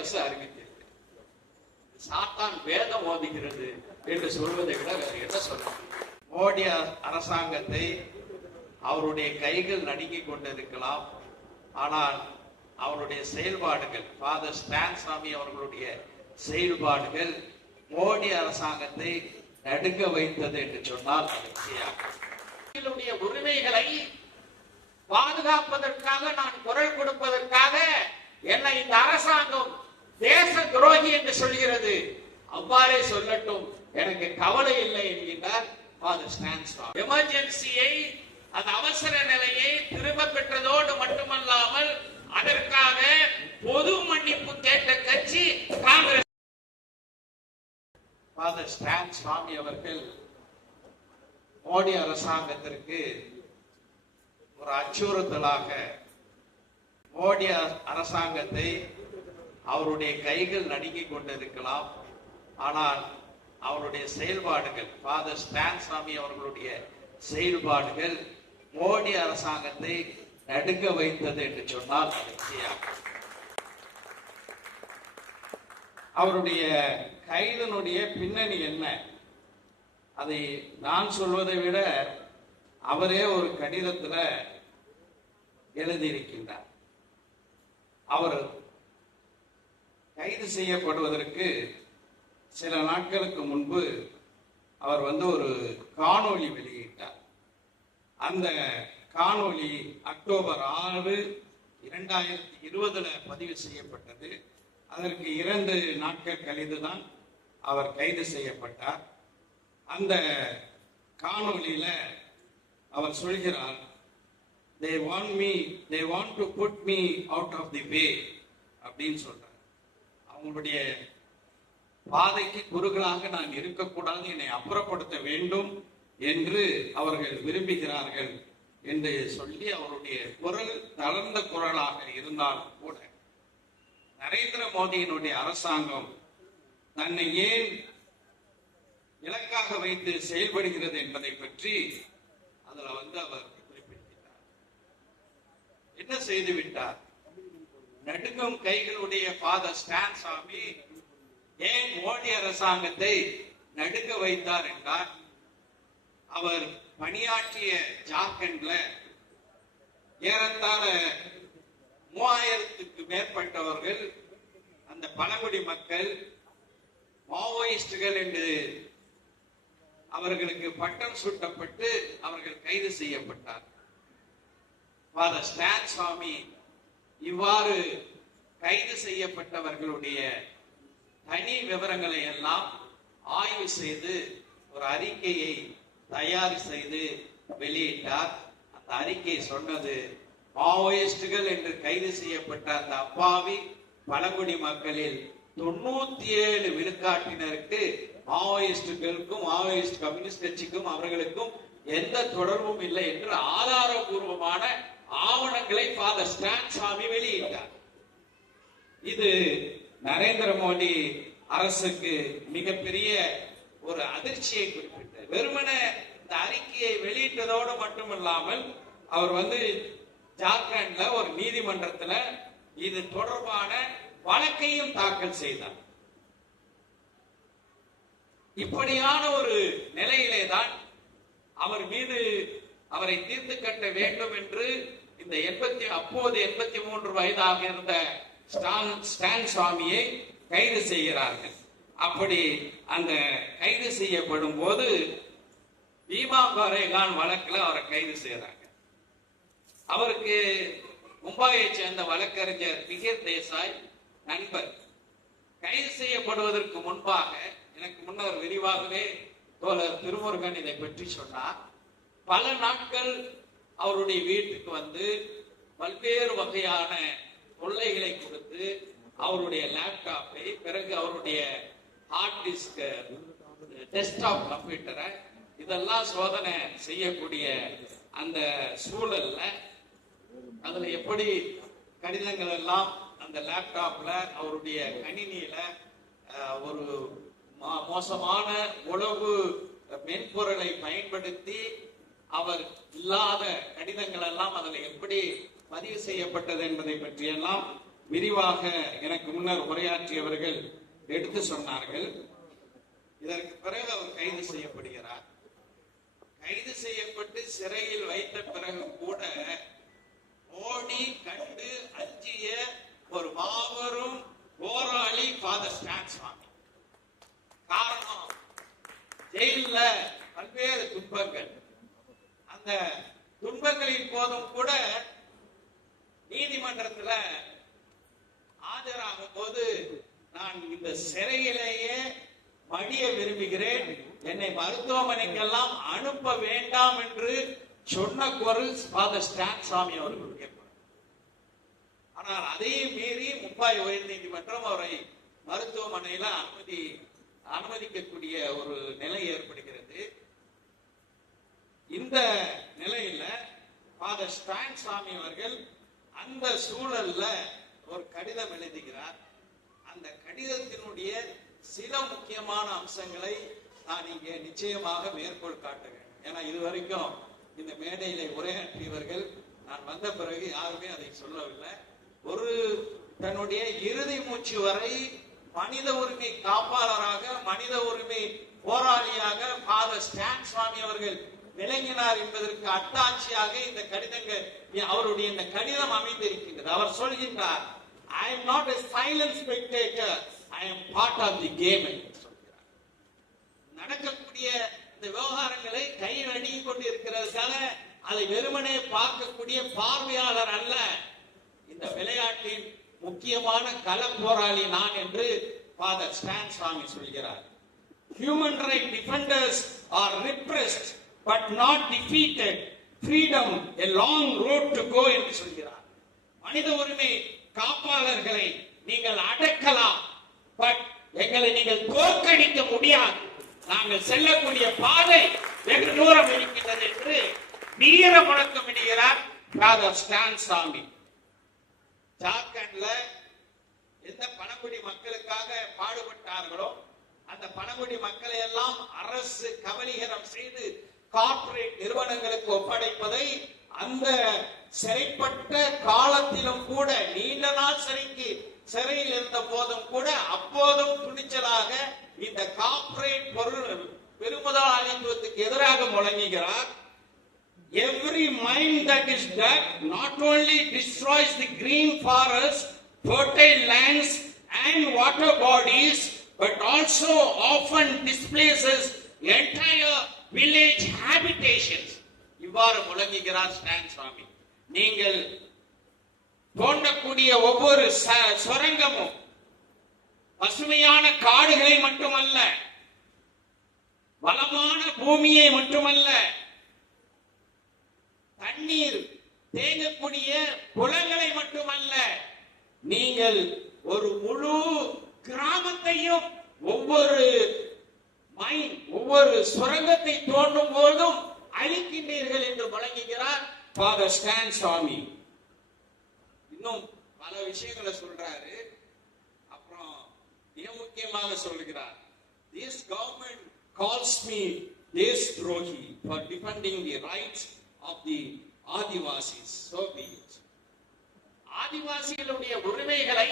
அரசு அறிவித்திருக்கிறது சாத்தான் வேதம் ஓதுகிறது என்று சொல்வதை விட வேற என்ன சொல்ல மோடி அரசாங்கத்தை அவருடைய கைகள் நடுங்கிக் கொண்டிருக்கலாம். ஆனால் அவருடைய செயல்பாடுகள் ஃபாதர் ஸ்டான் சாமி அவர்களுடைய செயல்பாடுகள் மோடி அரசாங்கத்தை நடுங்க வைத்தது என்று சொன்னால் அது உரிமைகளை பாதுகாப்பதற்காக நான் குரல் கொடுப்பதற்காக என்னை இந்த அரசாங்கம் தேச துரோகி என்று சொல்கிறது. அவ்வாறே சொல்லட்டும். எனக்கு கவலை இல்லை என்கிறார் ஃபாதர் ஸ்டான்ஸ்டார் எமர்ஜென்சியை அந்த அவசர நிலையை திரும்ப பெற்றதோடு மட்டுமல்லாமல் அதற்காக பொது மன்னிப்பு கேட்ட கட்சி காங்கிரஸ். ஃபாதர் ஸ்டான் சுவாமி அவர்கள் மோடி அரசாங்கத்திற்கு ஒரு அச்சுறுத்தலாக மோடி அரசாங்கத்தை அவருடைய கைகள் நடுங்கிக் கொண்டிருக்கலாம். ஆனால் அவருடைய செயல்பாடுகள் ஃபாதர் ஸ்டான் சாமி அவர்களுடைய செயல்பாடுகள் மோடி அரசாங்கத்தை நடுங்க வைத்தது என்று சொன்னால் அது அவருடைய கைதனுடைய பின்னணி என்ன? அதை நான் சொல்வதை விட அவரே ஒரு கடிதத்தில் எழுதியிருக்கின்றார். அவர் கைது செய்யப்படுவதற்கு சில நாட்களுக்கு முன்பு அவர் வந்து ஒரு காணொளி வெளியிட்டார். அந்த காணொளி அக்டோபர் ஆறு இரண்டாயிரத்தி இருபதுல பதிவு செய்யப்பட்டது. அதற்கு இரண்டு நாட்கள் கழிந்துதான் அவர் கைது செய்யப்பட்டார். அந்த காணொளியில அவர் சொல்கிறார் they want me they want to put me out of the way அப்படின்னு சொல்றார். அவங்களுடைய பாதைக்கு குறுகலாக நான் இருக்கக்கூடாது என்னை அப்புறப்படுத்த வேண்டும் என்று அவர்கள் விரும்புகிறார்கள் என்று சொல்லி அவருடைய குரல் தளர்ந்த குரலாக இருந்தாலும் கூட நரேந்திர மோடியினுடைய அரசாங்கம் தன்னை ஏன் இலக்காக வைத்து செயல்படுகிறது என்பதை பற்றி அதுல வந்து அவர் குறிப்பிட்டார் என்ன செய்து விட்டார்? நடுங்கும் கைகளுடைய ஃபாதர் ஸ்டான் சாமி ஏன் மோடி அரசாங்கத்தை நடுங்க வைத்தார் என்றால் அவர் பணியாற்றிய ஜார்க்கண்ட்ல ஏறத்தாழ மூவாயிரத்துக்கு மேற்பட்டவர்கள் அந்த பழங்குடி மக்கள் மாவோயிஸ்டுகள் என்று அவர்களுக்கு பட்டம் சூட்டப்பட்டு அவர்கள் கைது செய்யப்பட்டார் ஃபாதர் ஸ்டான் சாமி இவ்வாறு கைது செய்யப்பட்டவர்களுடைய தனி விவரங்களை எல்லாம் ஆய்வு செய்து ஒரு அறிக்கையை தயார் செய்து வெளியிட்டார். அந்த அறிக்கை சொன்னது மாவோயிஸ்டுகள் என்று கைது செய்யப்பட்ட அந்த அப்பாவி பழங்குடி மக்களில் தொண்ணூத்தி ஏழு விழுக்காட்டினருக்கு மாவோயிஸ்டுகளுக்கும் மாவோயிஸ்ட் கம்யூனிஸ்ட் கட்சிக்கும் அவர்களுக்கும் எந்த தொடர்பும் இல்லை என்று ஆதாரபூர்வமான ஆவணங்களை ஃபாதர் ஸ்டான் சாமி வெளியிட்டார். இது நரேந்திர மோடி அரசுக்கு மிகப்பெரிய ஒரு அதிர்ச்சியை குறிப்பிட்டார் வெறுமனே இந்த அறிக்கையை வெளியிட்டதோடு மட்டுமில்லாமல் அவர் வந்து ஜார்க்கண்ட்ல ஒரு நீதிமன்றத்துல இது தொடர்பான வழக்கையும் தாக்கல் செய்தார். இப்படியான ஒரு நிலையிலே தான் அவர் மீது அவரை தீர்த்து கட்ட வேண்டும் என்று இந்த எண்பத்தி அப்போது எண்பத்தி மூன்று வயதாக இருந்த ஸ்டான் ஸ்டான் சுவாமியை கைது செய்கிறார்கள். அப்படி அந்த கைது செய்யப்படும் போது பீமா கோரேகான் வழக்கில் அவரை கைது செய்யறாங்க அவருக்கு மும்பாயை சேர்ந்த வழக்கறிஞர் மிகிர் தேசாய் நண்பர். கைது செய்யப்படுவதற்கு முன்பாக எனக்கு முன்னர் விரிவாகவே தோழர் திருமுருகன் இதை பற்றி சொன்னார். பல நாட்கள் அவருடைய வீட்டுக்கு வந்து பல்வேறு வகையான தொல்லைகளை கொடுத்து அவருடைய லேப்டாப்பை பிறகு அவருடைய ஹார்ட் டிஸ்க் டெஸ்க்டாப் கம்ப்யூட்டரை இதெல்லாம் சோதனை செய்யக்கூடிய அந்த சூழல்ல அதுல எப்படி கடிதங்கள் எல்லாம் அந்த லேப்டாப்ல அவருடைய கணினியில ஒரு மோசமான உளவு மென்பொருளை பயன்படுத்தி அவர் இல்லாத கடிதங்கள் எல்லாம் அதில் எப்படி பதிவு செய்யப்பட்டது என்பதை பற்றியெல்லாம் விரிவாக எனக்கு முன்னர் உரையாற்றியவர்கள் எடுத்து சொன்னார்கள். இதற்கு பிறகு அவர் கைது செய்யப்படுகிறார். கைது செய்யப்பட்டு சிறையில் வைத்த பிறகு கூட ஓடி கண்டு அஞ்சிய ஒரு மாபெரும் போராளி ஃபாதர் ஸ்டான் சுவாமி காரணம் ஜெயில்ல பல்வேறு துன்பங்கள். அந்த துன்பங்களின் போதும் கூட நீதிமன்றத்துல ஆஜராகும் போது நான் இந்த சிறையிலேயே மடிய விரும்புகிறேன். என்னை மருத்துவமனைக்கெல்லாம் அனுப்ப வேண்டாம் என்று சொன்ன குரல் ஃபாதர் ஸ்டான் சாமி அவர்கள் கேட்பார். ஆனால் அதையும் மீறி மும்பாய் உயர் நீதிமன்றம் அவரை மருத்துவமனையில அனுமதி அனுமதிக்கக்கூடிய ஒரு நிலை ஏற்படுகிறது. இந்த நிலையில ஃபாதர் ஸ்டான் சாமி அவர்கள் அந்த சூழல்ல ஒரு கடிதம் எழுதுகிறார். அந்த கடிதத்தினுடைய சில முக்கியமான அம்சங்களை நான் இங்கே நிச்சயமாக மேற்கோள் காட்டுகிறேன். ஏன்னா இதுவரைக்கும் இந்த மேடையில உரையாற்றியவர்கள் நான் வந்த பிறகு யாருமே அதை சொல்லவில்லை. ஒரு தன்னுடைய இறுதி மூச்சு வரை மனித உரிமை காப்பாளராக மனித உரிமை போராளியாக ஃபாதர் ஸ்டான் சுவாமி அவர்கள் விளங்கினார் என்பதற்கு அட்டாட்சியாக இந்த கடிதங்கள் அவருடைய இந்த கடிதம் அமைந்திருக்கின்றது. அவர் சொல்கின்றார் I am not silence silent spectator. I am part of the game நடக்கக்கூடிய இந்த விவகாரங்களை கை நடுங்கிக் கொண்டு இருக்கிறதுக்காக அதை வெறுமனே பார்க்கக்கூடிய பார்வையாளர் அல்ல. இந்த விளையாட்டின் முக்கியமான கள போராளி நான் என்று ஃபாதர் ஸ்டான் சுவாமி சொல்கிறார். Human right defenders are repressed but not defeated freedom a long road to go என்று சொல்கிறார். மனித உரிமை காப்பாளர்களை நீங்கள் அடக்கலாம் பட் எங்களை நீங்கள் தோற்கடிக்க முடியாது. நாங்கள் செல்லக்கூடிய பாதை வெகு தூரம் இருக்கின்றது என்று வீர முழக்கம் இடுகிறார் ஃபாதர் ஸ்டான் சாமி ஜார்க்கண்ட்ல எந்த பழங்குடி மக்களுக்காக பாடுபட்டார்களோ அந்த பழங்குடி மக்களை எல்லாம் அரசு கபலீகரம் செய்து கார்ப்பரேட் நிறுவனங்களுக்கு ஒப்படைப்பதை அந்த சிறைப்பட்ட காலத்திலும் கூட நீண்ட நாள் சிறைக்கு சிறையில் இருந்த போதும் கூட அப்போதும் துணிச்சலாக இந்த கார்ப்பரேட் பொருள் பெருமுதலாளித்துவத்துக்கு எதிராக முழங்குகிறார். Every mind that is dug not only destroys the green forest fertile lands and water bodies but also often displaces entire village habitations. இவ்வாறு முழங்குகிறார் ஸ்டான் சுவாமி நீங்கள் தோண்டக்கூடிய ஒவ்வொரு ச- சுரங்கமும் பசுமையான காடுகளை மட்டுமல்ல வளமான பூமியை மட்டுமல்ல தண்ணீர் தேங்கக்கூடிய குளங்களை மட்டுமல்ல நீங்கள் ஒரு முழு கிராமத்தையும் ஒவ்வொரு ஒவ்வொரு சுரங்கத்தை தோண்டும் போதும் அழிக்கின்றீர்கள் என்று வழங்குகிறார் ஃபாதர் ஸ்டான் சுவாமி இன்னும் பல விஷயங்களை சொல்றாரு. அப்புறம் மிக முக்கியமாக சொல்லுகிறார். This government calls me desh drohi for defending the rights of the Adivasis so be ஆதிவாசிகளுடைய உரிமைகளை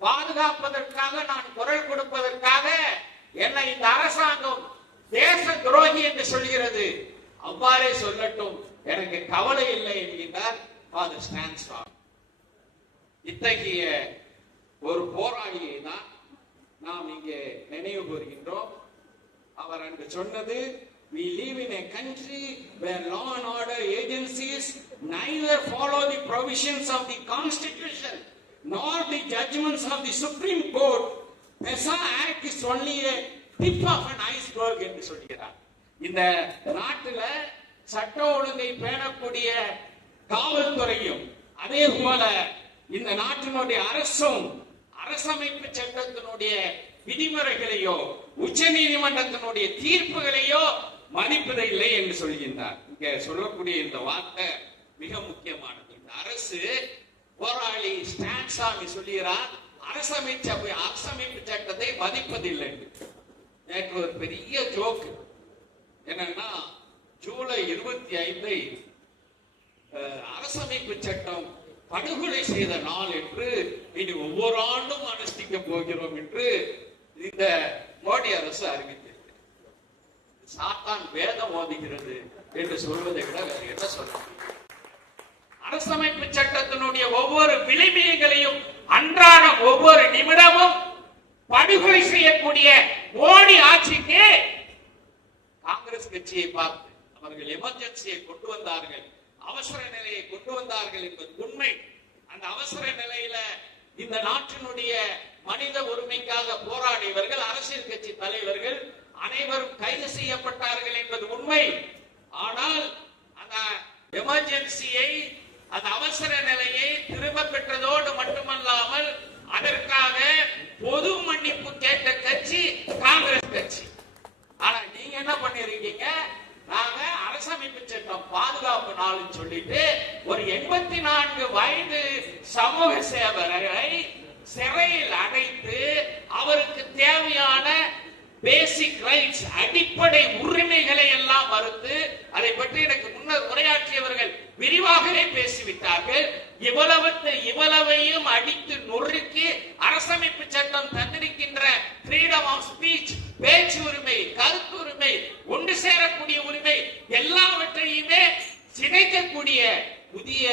பாதுகாப்பதற்காக நான் குரல் கொடுப்பதற்காக என்ன இந்த அரசாங்கம் தேச துரோகி என்று சொல்கிறது அவ்வாறே சொல்லட்டும் எனக்கு கவலை இல்லை என்கின்றார் ஃபாதர் ஸ்டான் இத்தகைய ஒரு போராளியை தான் நாம் இங்கே நினைவு கூறுகின்றோம் அவர் அன்று சொன்னது we live in a country where law and order agencies neither follow the provisions of the constitution nor the judgments of the supreme court PESA act is only a என்று சொல்கிறார். இந்த நாட்டில் சட்ட ஒழுங்கை பேணக்கூடிய காவல்துறையும் அதே போல இந்த நாட்டினுடைய அரசும் அரசமைப்பு சட்டத்தினுடைய விதிமுறைகளையோ உச்ச நீதிமன்றத்தினுடைய தீர்ப்புகளையோ மதிப்பதில்லை என்று சொல்கின்றார். இங்க சொல்லக்கூடிய இந்த வார்த்தை மிக முக்கியமானது. இந்த அரசு போராளி ஸ்டான் சாமி சொல்லுகிறார் அரசமைச்ச அரசமைப்பு சட்டத்தை மதிப்பதில்லை. என்று. நேற்று ஒரு பெரிய ஜோக்கு என்னன்னா ஜூலை இருபத்தி ஐந்தை அஹ், அரசமைப்பு சட்டம் படுகொலை செய்த நாள் என்று இனி ஒவ்வொரு ஆண்டும் அனுஷ்டிக்க போகிறோம் என்று இந்த மோடி அரசு அறிவித்திருக்கிறது சாத்தான் வேதம் ஓதுகிறது என்று சொல்வதை விட வேற என்ன சொல்ல அரசமைப்பு சட்டத்தினுடைய ஒவ்வொரு விளிமியங்களையும் ஒவ்வொரு நிமிடமும் படுகொலை செய்யக்கூடிய மோடி ஆட்சிக்கு காங்கிரஸ் கட்சியை பார்த்து அவர்கள் எமர்ஜென்சியை கொண்டு வந்தார்கள் அவசர நிலையை கொண்டு வந்தார்கள் என்பது உண்மை. அந்த அவசர நிலையில இந்த நாட்டினுடைய மனித உரிமைக்காக போராடியவர்கள் அரசியல் கட்சி தலைவர்கள் அனைவரும் கைது செய்யப்பட்டார்கள் என்பது உண்மை. ஆனால் அந்த எமர்ஜென்சியை அந்த அவசர நிலையை திரும்ப பெற்றதோடு மட்டுமல்லாமல் அதற்காக பொது மன்னிப்பு கேட்ட கட்சி காங்கிரஸ் கட்சி. ஆனா நீங்க என்ன பண்ணிருக்கீங்க? நாங்க அரசமைப்பு சட்டம் பாதுகாப்பு நாள்னு சொல்லிட்டு ஒரு எண்பத்தி நான்கு வயது சமூக சேவகரை சிறையில் அடைத்து அவருக்கு தேவையான பேசிக் ரைட்ஸ் அடிப்படை உரிமைகளை எல்லாம் மறுத்து அதை பற்றி எனக்கு முன்னர் உரையாற்றியவர்கள் விரிவாகவே பேசிவிட்டார்கள். இவ்வளவு இவ்வளவையும் அடித்து நொறுக்கி அரசமைப்பு சட்டம் தந்திருக்கின்ற ஃப்ரீடம் ஆஃப் ஸ்பீச் பேச்சு உரிமை கருத்து உரிமை ஒன்று சேரக்கூடிய உரிமை எல்லாவற்றையுமே சிதைக்கக்கூடிய புதிய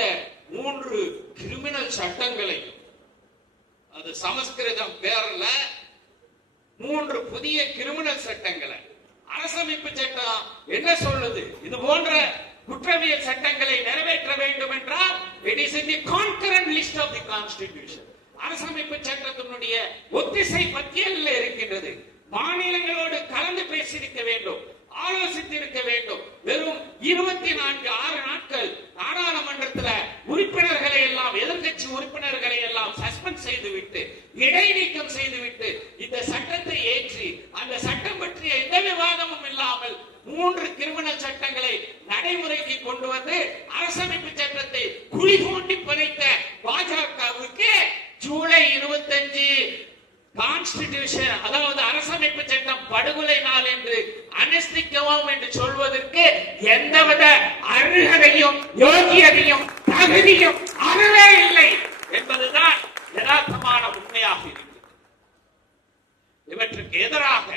மூன்று கிரிமினல் சட்டங்களை அது சமஸ்கிருதம் பேர்ல மூன்று புதிய கிரிமினல் சட்டங்களை. அரசமைப்பு சட்டம் என்ன சொல்லுது? இது போன்ற குற்றவியல் சட்டங்களை நிறைவேற்ற வேண்டும் என்றால் it is in the concurrent list of the constitution அரசமைப்பு சட்டத்தினுடைய ஒத்திசை பட்டியலில் இருக்கின்றது. மாநிலங்களோடு கலந்து பேசியிருக்க வேண்டும் ஆலோசித்திருக்க வேண்டும். வெறும் இருபத்தி நான்கு ஆறு நாட்கள் நாடாளுமன்றத்துல உறுப்பினர் எல்லாம் எதிர்க்கட்சி உறுப்பினர்களை எல்லாம் சஸ்பெண்ட் செய்துவிட்டு இடைநீக்கம் செய்துவிட்டு இந்த சட்டத்தை ஏற்றி அந்த சட்டம் பற்றிய எந்த விவாதமும் இல்லாமல் மூன்று கிரிமினல் சட்டங்களை நடைமுறைக்கு கொண்டு வந்து அரசமைப்பு சட்டத்தை குழி தோண்டி புதைத்த பாஜகவுக்கு ஜூலை இருபத்தஞ்சு கான்ஸ்டிடியூஷன் அதாவது அரசமைப்பு சட்டம் படுகொலை நாள் என்று அனுஷ்டிக்கவும் என்று சொல்வதற்கு எந்தவித அருகதையும் யோகியதையும் தகுதியும் அறவே இல்லை என்பதுதான் யதார்த்தமான உண்மையாக இருக்கிறது. இவற்றுக்கு எதிராக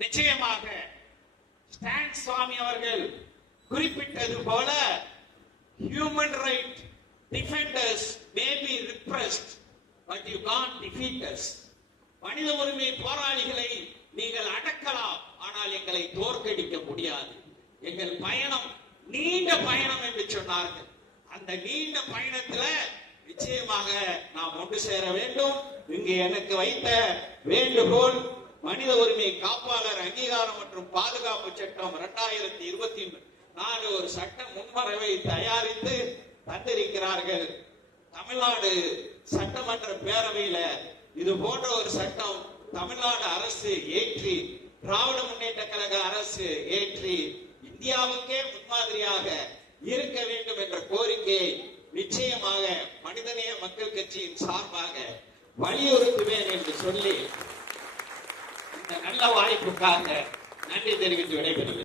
நிச்சயமாக ஸ்டான் சுவாமி அவர்கள் குறிப்பிட்டது போல human right defenders may be repressed but you can't defeat us மனித உரிமை போராளிகளை நீங்கள் அடக்கலாம் ஆனால் எங்களை தோற்கடிக்க முடியாது. எங்கள் பயணம் நீண்ட பயணம் என்று சொன்னார்கள். அந்த நீண்ட பயணத்துல நிச்சயமாக நாம் ஒன்று சேர வேண்டும். இங்கு எனக்கு வைத்த வேண்டுகோள் மனித உரிமை காப்பாளர் அங்கீகாரம் மற்றும் பாதுகாப்பு சட்டம் இரண்டாயிரத்தி இருபத்தி நாலு ஒரு சட்ட முன்வரவை தயாரித்து தந்திருக்கிறார்கள். தமிழ்நாடு சட்டமன்ற பேரவையில இது போன்ற ஒரு சட்டம் தமிழ்நாடு அரசு ஏற்றி திராவிட முன்னேற்ற கழக அரசு ஏற்றி இந்தியாவுக்கே முன்மாதிரியாக இருக்க வேண்டும் என்ற கோரிக்கையை நிச்சயமாக மனிதநேய மக்கள் கட்சியின் சார்பாக வலியுறுத்துவேன் என்று சொல்லி இந்த நல்ல வாய்ப்புக்காக நன்றி தெரிவித்து விடைபெறுகிறேன்.